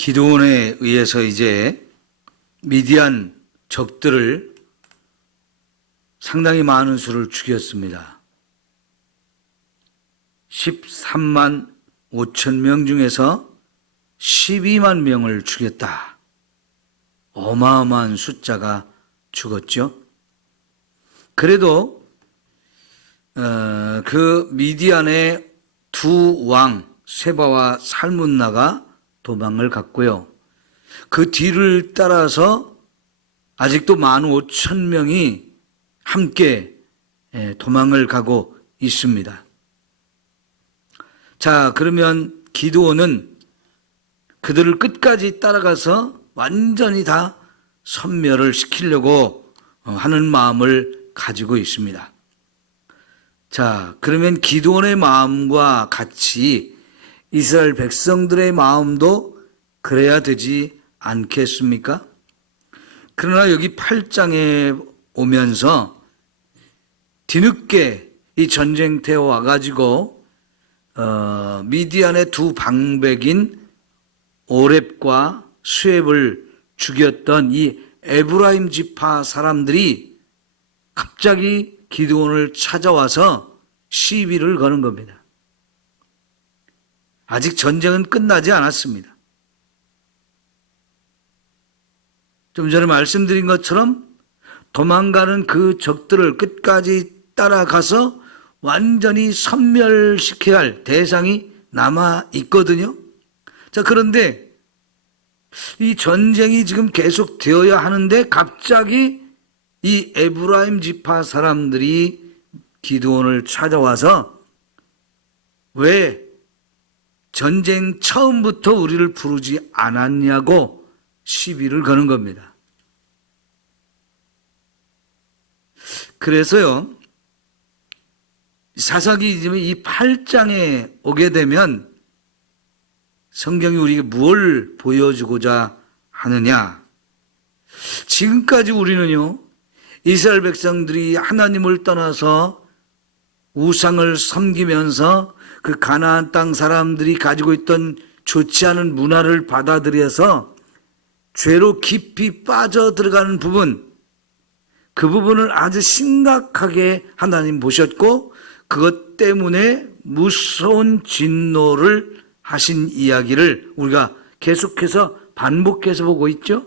기드온에 의해서 이제 미디안 적들을 상당히 많은 수를 죽였습니다. 13만 5천 명 중에서 12만 명을 죽였다. 어마어마한 숫자가 죽었죠. 그래도 그 미디안의 두 왕 세바와 살문나가 도망을 갔고요. 그 뒤를 따라서 아직도 15,000명이 함께 도망을 가고 있습니다. 자, 그러면 기드온은 그들을 끝까지 따라가서 완전히 다 섬멸을 시키려고 하는 마음을 가지고 있습니다. 자, 그러면 기드온의 마음과 같이 이스라엘 백성들의 마음도 그래야 되지 않겠습니까? 그러나 여기 8장에 오면서 뒤늦게 이 전쟁터에 와가지고 미디안의 두 방백인 오렙과 수렙을 죽였던 이 에브라임 지파 사람들이 갑자기 기드온을 찾아와서 시비를 거는 겁니다. 아직 전쟁은 끝나지 않았습니다. 좀 전에 말씀드린 것처럼 도망가는 그 적들을 끝까지 따라가서 완전히 섬멸시켜야 할 대상이 남아 있거든요. 자, 그런데 이 전쟁이 지금 계속 되어야 하는데 갑자기 이 에브라임 지파 사람들이 기드온을 찾아와서 왜 전쟁 처음부터 우리를 부르지 않았냐고 시비를 거는 겁니다. 그래서요, 사사기 이 8장에 오게 되면 성경이 우리에게 무엇을 보여주고자 하느냐? 지금까지 우리는요, 이스라엘 백성들이 하나님을 떠나서 우상을 섬기면서 그 가나안 땅 사람들이 가지고 있던 좋지 않은 문화를 받아들여서 죄로 깊이 빠져 들어가는 부분, 그 부분을 아주 심각하게 하나님 보셨고 그것 때문에 무서운 진노를 하신 이야기를 우리가 계속해서 반복해서 보고 있죠.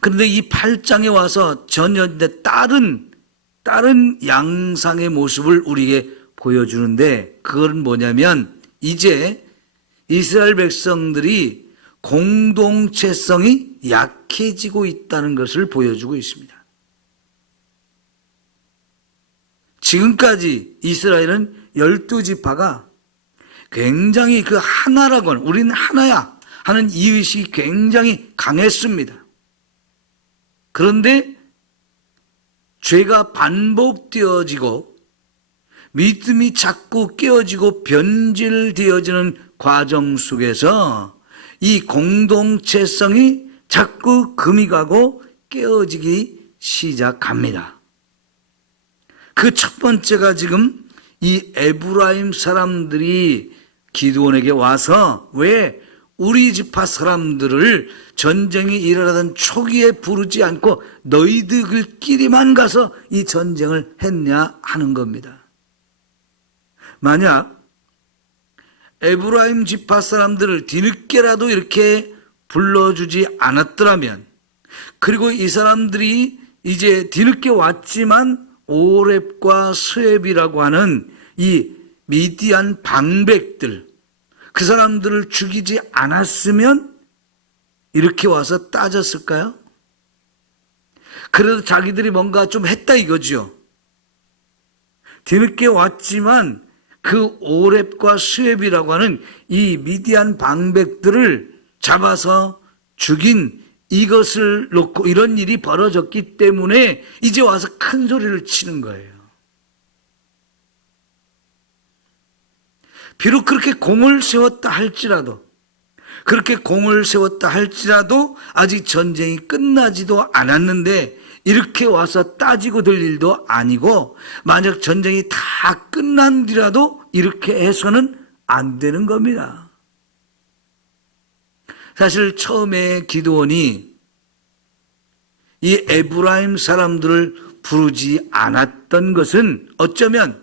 그런데 이 8장에 와서 전혀 다른 양상의 모습을 우리에게 보여주는데 그건 뭐냐면 이제 이스라엘 백성들이 공동체성이 약해지고 있다는 것을 보여주고 있습니다. 지금까지 이스라엘은 12지파가 굉장히 그 하나라고는 우리는 하나야 하는 이의식이 굉장히 강했습니다. 그런데 죄가 반복되어지고 믿음이 자꾸 깨어지고 변질되어지는 과정 속에서 이 공동체성이 자꾸 금이 가고 깨어지기 시작합니다. 그 첫 번째가 지금 이 에브라임 사람들이 기드온에게 와서 왜 우리 지파 사람들을 전쟁이 일어나던 초기에 부르지 않고 너희들끼리만 가서 이 전쟁을 했냐 하는 겁니다. 만약 에브라임 지파 사람들을 뒤늦게라도 이렇게 불러주지 않았더라면, 그리고 이 사람들이 이제 뒤늦게 왔지만 오렙과 수렙이라고 하는 이 미디안 방백들, 그 사람들을 죽이지 않았으면 이렇게 와서 따졌을까요? 그래도 자기들이 뭔가 좀 했다 이거죠. 뒤늦게 왔지만 그 오렙과 수렙이라고 하는 이 미디안 방백들을 잡아서 죽인 이것을 놓고 이런 일이 벌어졌기 때문에 이제 와서 큰 소리를 치는 거예요. 비록 그렇게 공을 세웠다 할지라도 아직 전쟁이 끝나지도 않았는데 이렇게 와서 따지고 들 일도 아니고, 만약 전쟁이 다 끝난 뒤라도 이렇게 해서는 안 되는 겁니다. 사실 처음에 기드온이 이 에브라임 사람들을 부르지 않았던 것은 어쩌면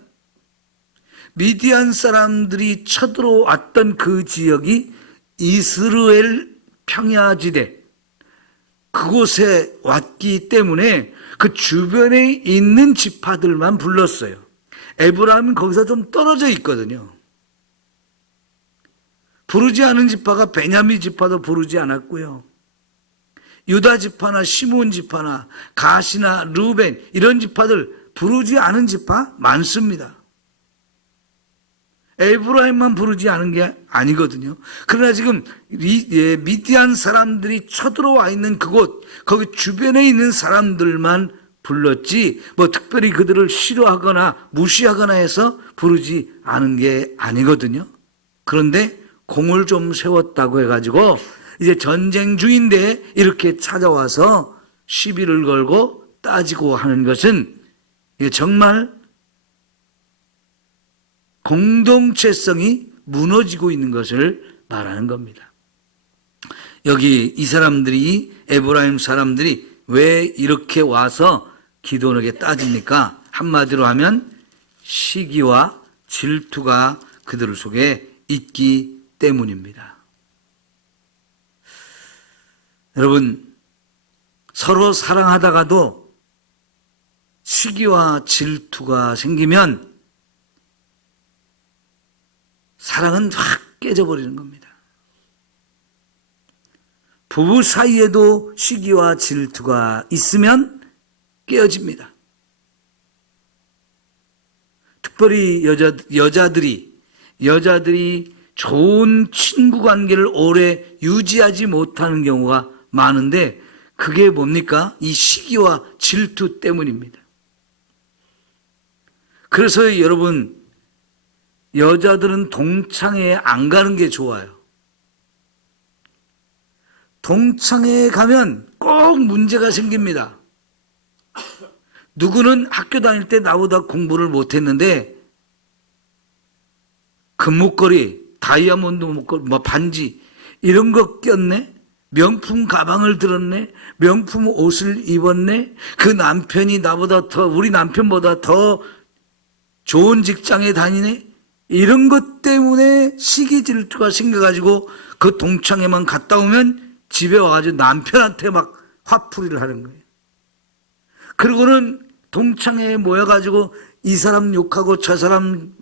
미디안 사람들이 쳐들어왔던 그 지역이 이스라엘 평야지대, 그곳에 왔기 때문에 그 주변에 있는 지파들만 불렀어요. 에브라임은 거기서 좀 떨어져 있거든요. 부르지 않은 지파가 베냐민 지파도 부르지 않았고요. 유다 지파나 시몬 지파나 가시나 르벤 이런 지파들 부르지 않은 지파 많습니다. 에브라임만 부르지 않은 게 아니거든요. 그러나 지금 미디안 사람들이 쳐들어와 있는 그곳, 거기 주변에 있는 사람들만 불렀지 뭐 특별히 그들을 싫어하거나 무시하거나 해서 부르지 않은 게 아니거든요. 그런데 공을 좀 세웠다고 해가지고 이제 전쟁 중인데 이렇게 찾아와서 시비를 걸고 따지고 하는 것은 정말 공동체성이 무너지고 있는 것을 말하는 겁니다. 여기 이 사람들이, 에브라임 사람들이 왜 이렇게 와서 기드온에게 따집니까? 한마디로 하면 시기와 질투가 그들 속에 있기 때문입니다. 여러분, 서로 사랑하다가도 시기와 질투가 생기면 사랑은 확 깨져버리는 겁니다. 부부 사이에도 시기와 질투가 있으면 깨어집니다. 특별히 여자들이 좋은 친구 관계를 오래 유지하지 못하는 경우가 많은데 그게 뭡니까? 이 시기와 질투 때문입니다. 그래서 여러분, 여자들은 동창회에 안 가는 게 좋아요. 동창회에 가면 꼭 문제가 생깁니다. 누구는 학교 다닐 때 나보다 공부를 못했는데 금목걸이, 다이아몬드 목걸이, 뭐 반지 이런 거 꼈네? 명품 가방을 들었네? 명품 옷을 입었네? 그 남편이 나보다 더, 우리 남편보다 더 좋은 직장에 다니네? 이런 것 때문에 시기 질투가 생겨가지고 그 동창회만 갔다 오면 집에 와가지고 남편한테 막 화풀이를 하는 거예요. 그리고는 동창회에 모여가지고 이 사람 욕하고 저 사람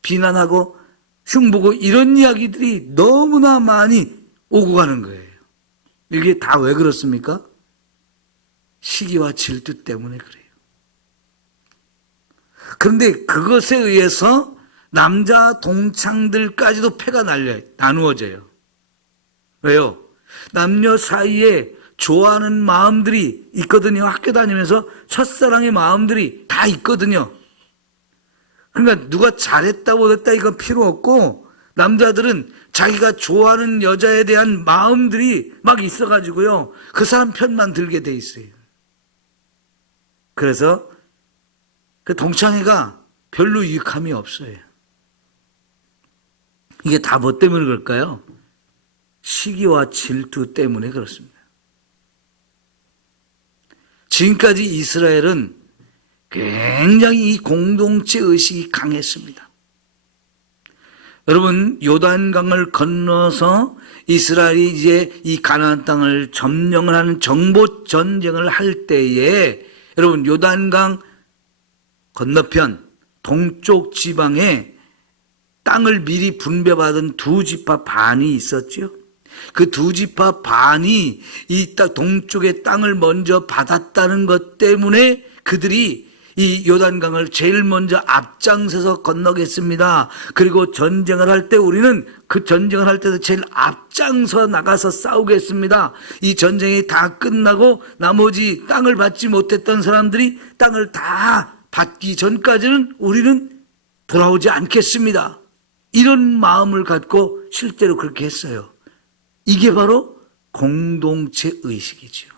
비난하고 흉보고 이런 이야기들이 너무나 많이 오고 가는 거예요. 이게 다 왜 그렇습니까? 시기와 질투 때문에 그래요. 그런데 그것에 의해서 남자 동창들까지도 패가 나누어져요. 왜요? 남녀 사이에 좋아하는 마음들이 있거든요. 학교 다니면서 첫사랑의 마음들이 다 있거든요. 그러니까 누가 잘했다 못했다 이건 필요 없고 남자들은 자기가 좋아하는 여자에 대한 마음들이 막 있어가지고요. 그 사람 편만 들게 돼 있어요. 그래서 그 동창회가 별로 유익함이 없어요. 이게 다 뭐 때문에 그럴까요? 시기와 질투 때문에 그렇습니다. 지금까지 이스라엘은 굉장히 이 공동체 의식이 강했습니다. 여러분, 요단강을 건너서 이스라엘이 이제 이 가나안 땅을 점령을 하는 정보 전쟁을 할 때에 여러분, 요단강 건너편 동쪽 지방에 땅을 미리 분배받은 두 지파 반이 있었죠. 그 두 지파 반이 이 동쪽의 땅을 먼저 받았다는 것 때문에 그들이 이 요단강을 제일 먼저 앞장서서 건너겠습니다. 그리고 전쟁을 할 때 우리는 그 전쟁을 할 때도 제일 앞장서 나가서 싸우겠습니다. 이 전쟁이 다 끝나고 나머지 땅을 받지 못했던 사람들이 땅을 다 받기 전까지는 우리는 돌아오지 않겠습니다. 이런 마음을 갖고 실제로 그렇게 했어요. 이게 바로 공동체 의식이죠.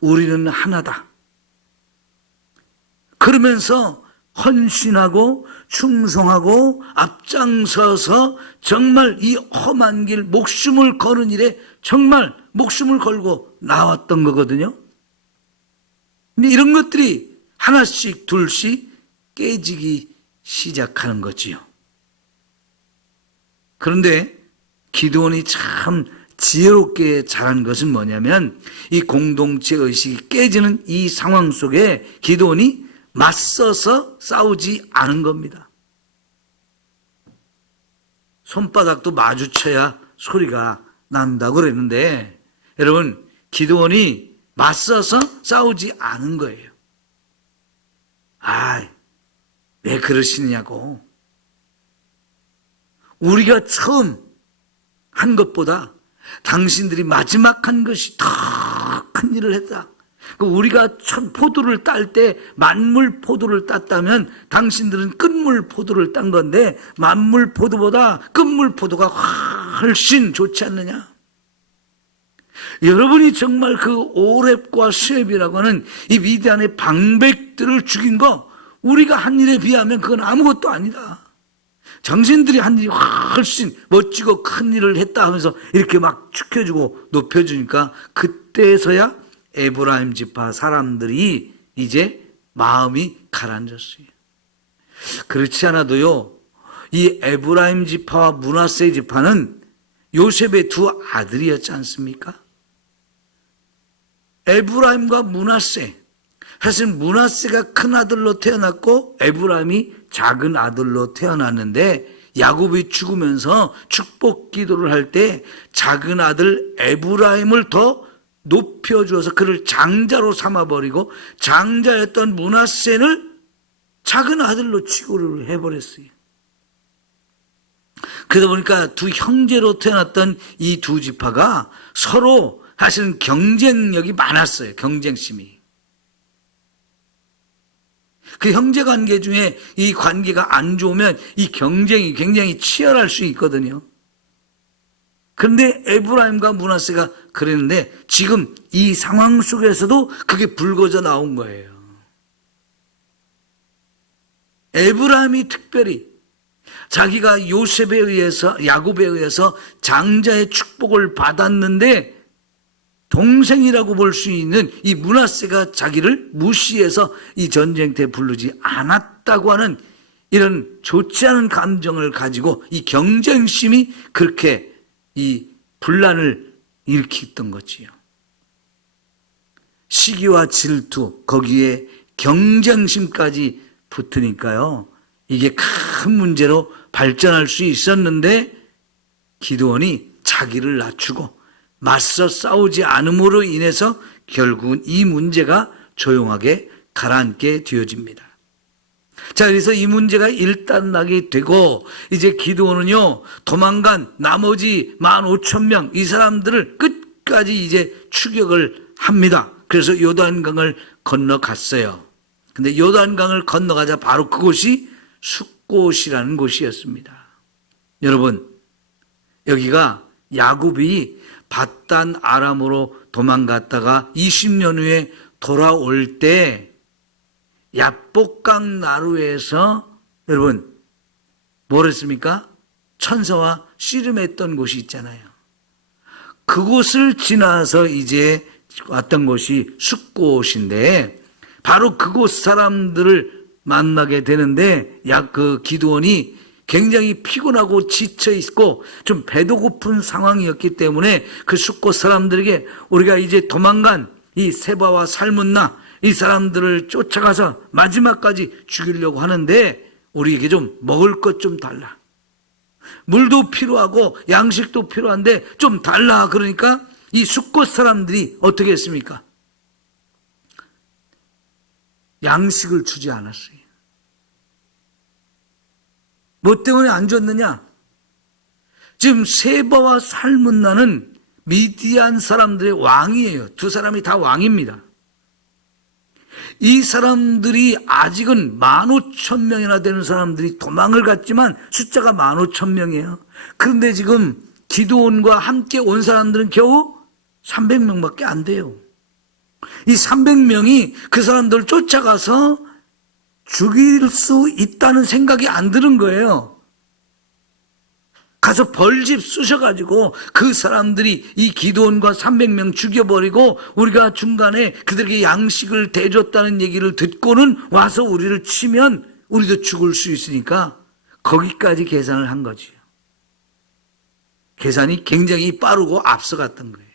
우리는 하나다. 그러면서 헌신하고 충성하고 앞장서서 정말 이 험한 길 목숨을 거는 일에 정말 목숨을 걸고 나왔던 거거든요. 근데 이런 것들이 하나씩 둘씩 깨지기 시작하는 거지요. 그런데 기드온이 참 지혜롭게 잘한 것은 뭐냐면 이 공동체 의식이 깨지는 이 상황 속에 기드온이 맞서서 싸우지 않은 겁니다. 손바닥도 마주쳐야 소리가 난다고 그랬는데 여러분 기드온이 맞서서 싸우지 않은 거예요. 왜 그러시냐고. 우리가 처음 한 것보다 당신들이 마지막 한 것이 더 큰 일을 했다. 우리가 포도를 딸 때 만물 포도를 땄다면 당신들은 끝물 포도를 딴 건데 만물 포도보다 끝물 포도가 훨씬 좋지 않느냐. 여러분이 정말 그 오렙과 스웹이라고 하는 이 미디안의 방백들을 죽인 거 우리가 한 일에 비하면 그건 아무것도 아니다. 당신들이 한 일이 훨씬 멋지고 큰 일을 했다 하면서 이렇게 막 축혀주고 높여주니까 그때서야 에브라임 지파 사람들이 이제 마음이 가라앉았어요. 그렇지 않아도요, 이 에브라임 지파와 므낫세 지파는 요셉의 두 아들이었지 않습니까? 에브라임과 므낫세, 사실 므낫세가 큰 아들로 태어났고 에브라임이 작은 아들로 태어났는데 야곱이 죽으면서 축복 기도를 할 때 작은 아들 에브라임을 더 높여주어서 그를 장자로 삼아버리고 장자였던 므낫세를 작은 아들로 취급을 해버렸어요. 그러다 보니까 두 형제로 태어났던 이 두 지파가 서로 사실은 경쟁력이 많았어요. 경쟁심이. 그 형제 관계 중에 이 관계가 안 좋으면 이 경쟁이 굉장히 치열할 수 있거든요. 그런데 에브라임과 므낫세가 그랬는데 지금 이 상황 속에서도 그게 불거져 나온 거예요. 에브라임이 특별히 자기가 요셉에 의해서 야곱에 의해서 장자의 축복을 받았는데 동생이라고 볼 수 있는 이 므낫세가 자기를 무시해서 이 전쟁터에 부르지 않았다고 하는 이런 좋지 않은 감정을 가지고 이 경쟁심이 그렇게 이 분란을 일으켰던 거지요. 시기와 질투, 거기에 경쟁심까지 붙으니까요. 이게 큰 문제로 발전할 수 있었는데 기드온이 자기를 낮추고 맞서 싸우지 않음으로 인해서 결국은 이 문제가 조용하게 가라앉게 되어집니다. 자, 그래서 이 문제가 일단락이 되고 이제 기드온은요 도망간 나머지 15,000명 이 사람들을 끝까지 이제 추격을 합니다. 그래서 요단강을 건너갔어요. 근데 요단강을 건너가자 바로 그곳이 숫곳이라는 곳이었습니다. 여러분, 여기가 야곱이 밧단 아람으로 도망갔다가 20년 후에 돌아올 때 야복강 나루에서 여러분 뭐랬습니까? 천사와 씨름했던 곳이 있잖아요. 그곳을 지나서 이제 왔던 곳이 숫곳인데 바로 그곳 사람들을 만나게 되는데 그 기드온이 굉장히 피곤하고 지쳐 있고 좀 배도 고픈 상황이었기 때문에 그 숫곳 사람들에게 우리가 이제 도망간 이 세바와 살문나 이 사람들을 쫓아가서 마지막까지 죽이려고 하는데 우리에게 좀 먹을 것 좀 달라. 물도 필요하고 양식도 필요한데 좀 달라. 그러니까 이 숫곳 사람들이 어떻게 했습니까? 양식을 주지 않았어요. 뭐 때문에 안 줬느냐? 지금 세바와 살문나는 미디안 사람들의 왕이에요. 두 사람이 다 왕입니다. 이 사람들이 아직은 15,000명이나 되는 사람들이 도망을 갔지만 숫자가 15,000명이에요. 그런데 지금 기드온과 함께 온 사람들은 겨우 300명밖에 안 돼요. 이 300명이 그 사람들을 쫓아가서 죽일 수 있다는 생각이 안 드는 거예요. 가서 벌집 쑤셔가지고 그 사람들이 이 기드온과 300명 죽여버리고 우리가 중간에 그들에게 양식을 대줬다는 얘기를 듣고는 와서 우리를 치면 우리도 죽을 수 있으니까 거기까지 계산을 한 거지요. 계산이 굉장히 빠르고 앞서갔던 거예요.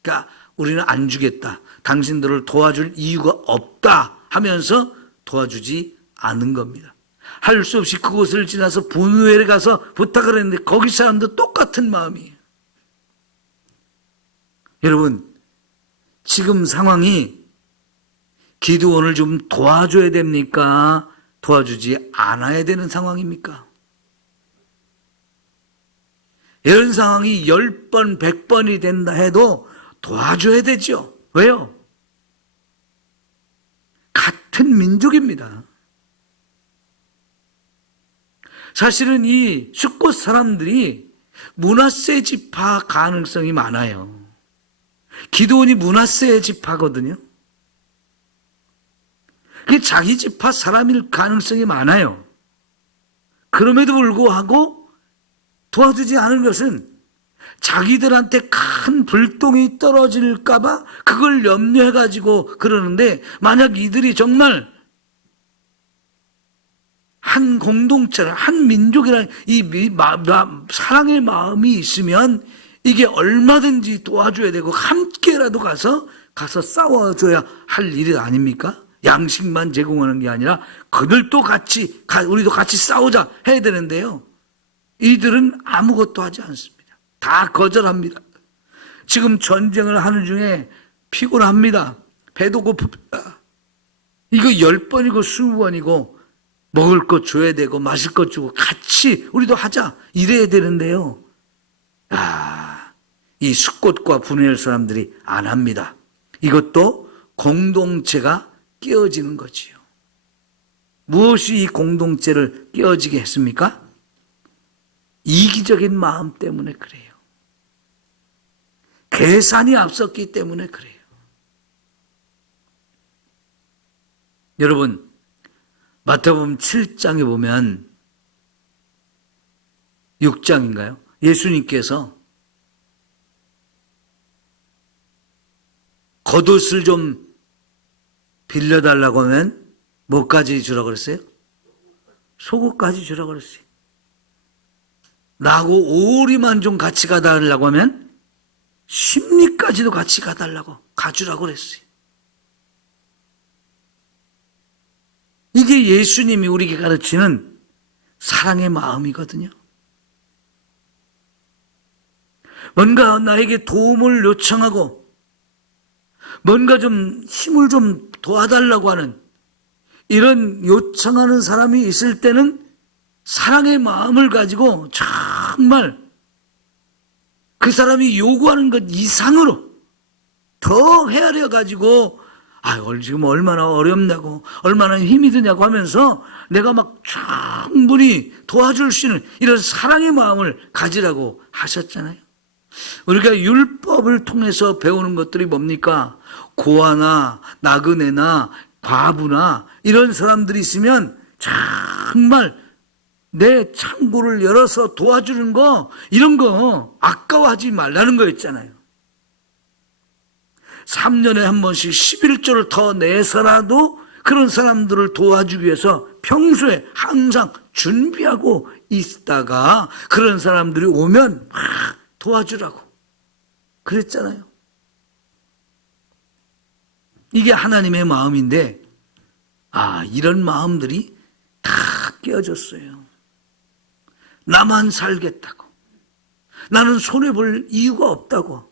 그러니까 우리는 안 주겠다. 당신들을 도와줄 이유가 없다 하면서 도와주지 않은 겁니다. 할 수 없이 그곳을 지나서 분우엘에 가서 부탁을 했는데 거기 사람도 똑같은 마음이에요. 여러분, 지금 상황이 기드온을 좀 도와줘야 됩니까? 도와주지 않아야 되는 상황입니까? 이런 상황이 10번, 100번이 된다 해도 도와줘야 되죠. 왜요? 같은 민족입니다. 사실은 이 숫곳 사람들이 므낫세 지파 가능성이 많아요. 기드온이 므낫세 지파거든요. 자기 지파 사람일 가능성이 많아요. 그럼에도 불구하고 도와주지 않은 것은 자기들한테 큰 불똥이 떨어질까봐 그걸 염려해가지고 그러는데, 만약 이들이 정말 한 공동체라, 한 민족이라는 이 사랑의 마음이 있으면 이게 얼마든지 도와줘야 되고 함께라도 가서 싸워줘야 할 일이 아닙니까? 양식만 제공하는 게 아니라 그들도 같이, 우리도 같이 싸우자 해야 되는데요. 이들은 아무것도 하지 않습니다. 다 거절합니다. 지금 전쟁을 하는 중에 피곤합니다. 배도 고픕니다. 이거 10번이고 20번이고 먹을 것 줘야 되고 마실 것 주고 같이 우리도 하자 이래야 되는데요. 이 숫곳과 분우엘 사람들이 안 합니다. 이것도 공동체가 깨어지는 거지요. 무엇이 이 공동체를 깨어지게 했습니까? 이기적인 마음 때문에 그래요. 계산이 앞섰기 때문에 그래요. 여러분, 마태복음 7장에 보면 6장인가요? 예수님께서 겉옷을 좀 빌려달라고 하면 뭐까지 주라고 그랬어요? 속옷까지 주라고 그랬어요. 나하고 오리만 좀 같이 가달라고 하면 심리까지도 같이 가주라고 그랬어요. 이게 예수님이 우리에게 가르치는 사랑의 마음이거든요. 뭔가 나에게 도움을 요청하고 뭔가 좀 힘을 좀 도와달라고 하는 이런 요청하는 사람이 있을 때는 사랑의 마음을 가지고 정말 그 사람이 요구하는 것 이상으로 더 헤아려 가지고 지금 얼마나 어렵냐고 얼마나 힘이 드냐고 하면서 내가 막 충분히 도와줄 수 있는 이런 사랑의 마음을 가지라고 하셨잖아요. 우리가 율법을 통해서 배우는 것들이 뭡니까? 고아나 나그네나 과부나 이런 사람들이 있으면 정말 내 창고를 열어서 도와주는 거, 이런 거 아까워하지 말라는 거였잖아요. 3년에 한 번씩 11조를 더 내서라도 그런 사람들을 도와주기 위해서 평소에 항상 준비하고 있다가 그런 사람들이 오면 막 도와주라고 그랬잖아요. 이게 하나님의 마음인데 이런 마음들이 다 깨어졌어요. 나만 살겠다고, 나는 손해볼 이유가 없다고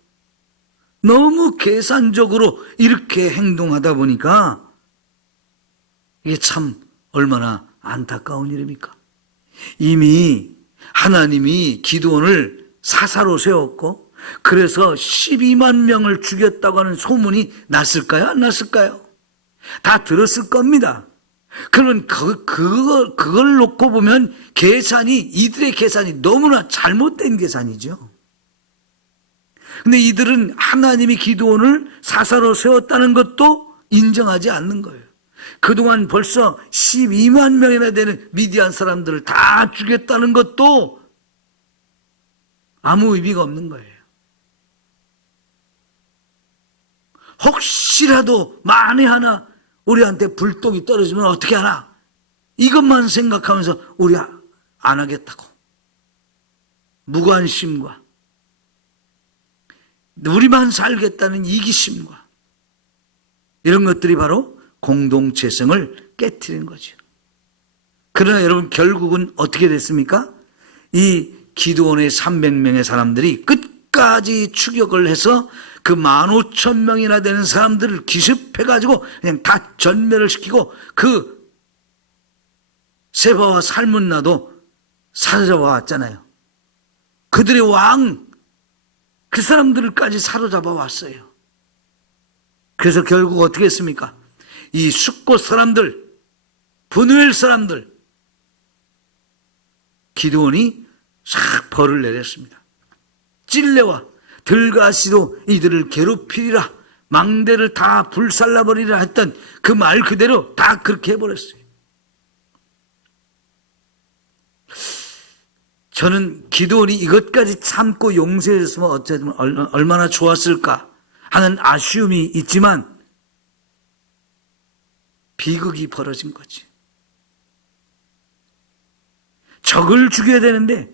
너무 계산적으로 이렇게 행동하다 보니까 이게 참 얼마나 안타까운 일입니까? 이미 하나님이 기드온을 사사로 세웠고 그래서 12만 명을 죽였다고 하는 소문이 났을까요? 안 났을까요? 다 들었을 겁니다. 그러면 그걸 놓고 보면 이들의 계산이 너무나 잘못된 계산이죠. 근데 이들은 하나님이 기드온을 사사로 세웠다는 것도 인정하지 않는 거예요. 그동안 벌써 12만 명이나 되는 미디안 사람들을 다 죽였다는 것도 아무 의미가 없는 거예요. 혹시라도 만에 하나 우리한테 불똥이 떨어지면 어떻게 하나? 이것만 생각하면서 우리 안 하겠다고. 무관심과 우리만 살겠다는 이기심과 이런 것들이 바로 공동체성을 깨트린 거죠. 그러나 여러분 결국은 어떻게 됐습니까? 이 기드온의 300명의 사람들이 끝까지 추격을 해서 그 15,000명이나 되는 사람들을 기습해가지고 그냥 다 전멸을 시키고 그 세바와 살문나도 사로잡아 왔잖아요. 그들의 왕, 그 사람들까지 사로잡아 왔어요. 그래서 결국 어떻게 했습니까? 이 숫곳 사람들, 브누엘 사람들, 기드온이 싹 벌을 내렸습니다. 찔레와 들가시로 이들을 괴롭히리라, 망대를 다 불살라버리라 했던 그 말 그대로 다 그렇게 해버렸어요. 저는 기드온이 이것까지 참고 용서했으면 어쩌면 얼마나 좋았을까 하는 아쉬움이 있지만 비극이 벌어진 거지. 적을 죽여야 되는데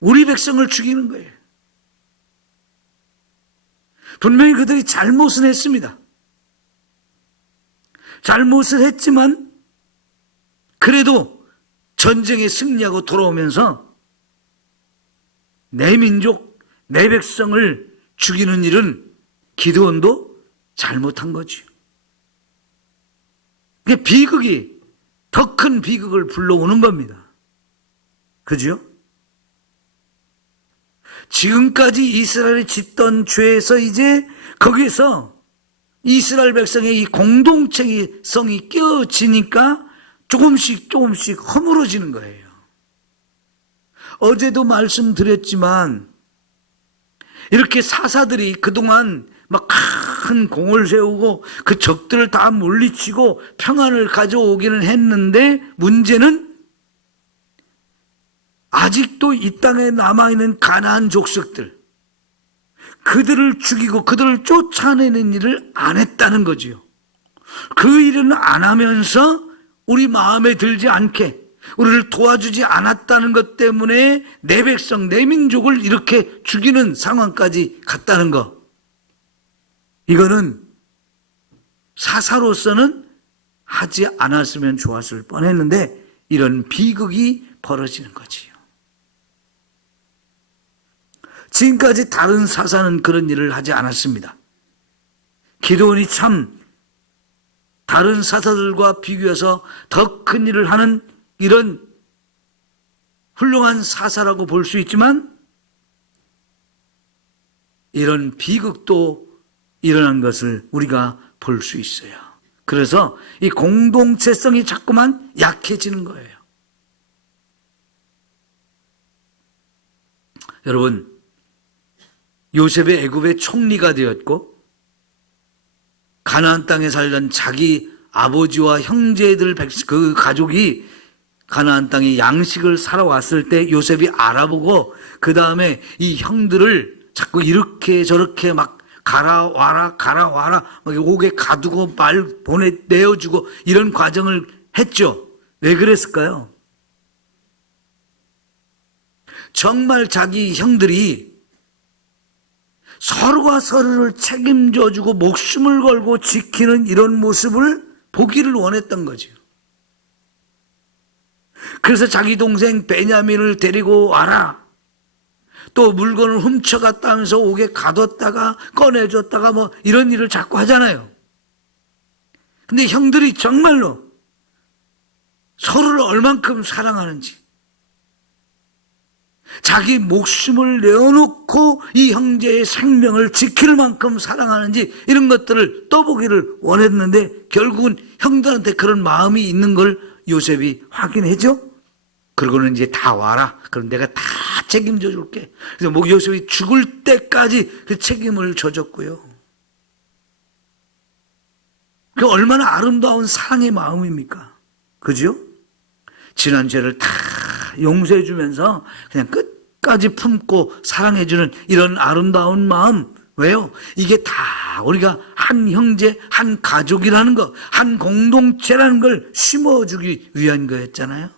우리 백성을 죽이는 거예요. 분명히 그들이 잘못은 했습니다. 잘못을 했지만 그래도 전쟁에 승리하고 돌아오면서 내 민족, 내 백성을 죽이는 일은 기드온도 잘못한 거지요. 그게 비극이 더 큰 비극을 불러오는 겁니다. 그죠? 지금까지 이스라엘이 짓던 죄에서 이제 거기서 이스라엘 백성의 이 공동체성이 깨어지니까 조금씩 허물어지는 거예요. 어제도 말씀드렸지만 이렇게 사사들이 그동안 막 큰 공을 세우고 그 적들을 다 물리치고 평안을 가져오기는 했는데 문제는 아직도 이 땅에 남아있는 가나안 족속들, 그들을 죽이고 그들을 쫓아내는 일을 안 했다는 거지요. 그 일은 안 하면서 우리 마음에 들지 않게 우리를 도와주지 않았다는 것 때문에 내 백성, 내 민족을 이렇게 죽이는 상황까지 갔다는 거. 이거는 사사로서는 하지 않았으면 좋았을 뻔했는데 이런 비극이 벌어지는 거지요. 지금까지 다른 사사는 그런 일을 하지 않았습니다. 기드온이 참 다른 사사들과 비교해서 더 큰 일을 하는 이런 훌륭한 사사라고 볼 수 있지만 이런 비극도 일어난 것을 우리가 볼 수 있어요. 그래서 이 공동체성이 자꾸만 약해지는 거예요. 여러분, 요셉의 애굽의 총리가 되었고 가나안 땅에 살던 자기 아버지와 형제들 그 가족이 가나안 땅에 양식을 사러 왔을 때 요셉이 알아보고 그 다음에 이 형들을 자꾸 이렇게 저렇게 막 가라와라 막 옥에 가두고 말 내어주고 이런 과정을 했죠. 왜 그랬을까요? 정말 자기 형들이 서로가 서로를 책임져주고 목숨을 걸고 지키는 이런 모습을 보기를 원했던 거죠. 그래서 자기 동생 베냐민을 데리고 와라. 또 물건을 훔쳐갔다 하면서 옥에 가뒀다가 꺼내줬다가 뭐 이런 일을 자꾸 하잖아요. 근데 형들이 정말로 서로를 얼만큼 사랑하는지, 자기 목숨을 내어놓고 이 형제의 생명을 지킬 만큼 사랑하는지 이런 것들을 떠보기를 원했는데 결국은 형들한테 그런 마음이 있는 걸 요셉이 확인했죠. 그러고는 이제 다 와라. 그럼 내가 다 책임져 줄게. 그래서 뭐 요셉이 죽을 때까지 그 책임을 져줬고요. 그 얼마나 아름다운 사랑의 마음입니까? 그죠? 지난 죄를 다 용서해 주면서 그냥 끝까지 품고 사랑해 주는 이런 아름다운 마음. 왜요? 이게 다 우리가 한 형제, 한 가족이라는 거, 한 공동체라는 걸 심어주기 위한 거였잖아요.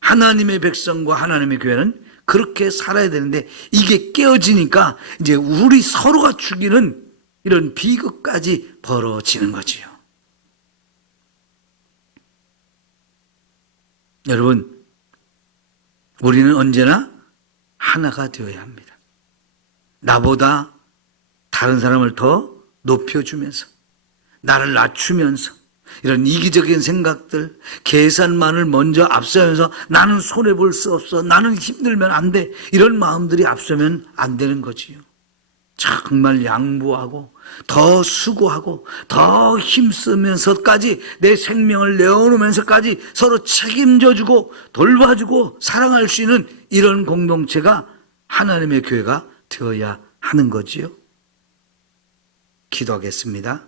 하나님의 백성과 하나님의 교회는 그렇게 살아야 되는데 이게 깨어지니까 이제 우리 서로가 죽이는 이런 비극까지 벌어지는 거지요. 여러분, 우리는 언제나 하나가 되어야 합니다. 나보다 다른 사람을 더 높여주면서, 나를 낮추면서, 이런 이기적인 생각들, 계산만을 먼저 앞서면서 나는 손해볼 수 없어, 나는 힘들면 안 돼, 이런 마음들이 앞서면 안 되는 거지요. 정말 양보하고 더 수고하고 더 힘쓰면서까지 내 생명을 내어놓으면서까지 서로 책임져주고 돌봐주고 사랑할 수 있는 이런 공동체가 하나님의 교회가 되어야 하는 거지요. 기도하겠습니다.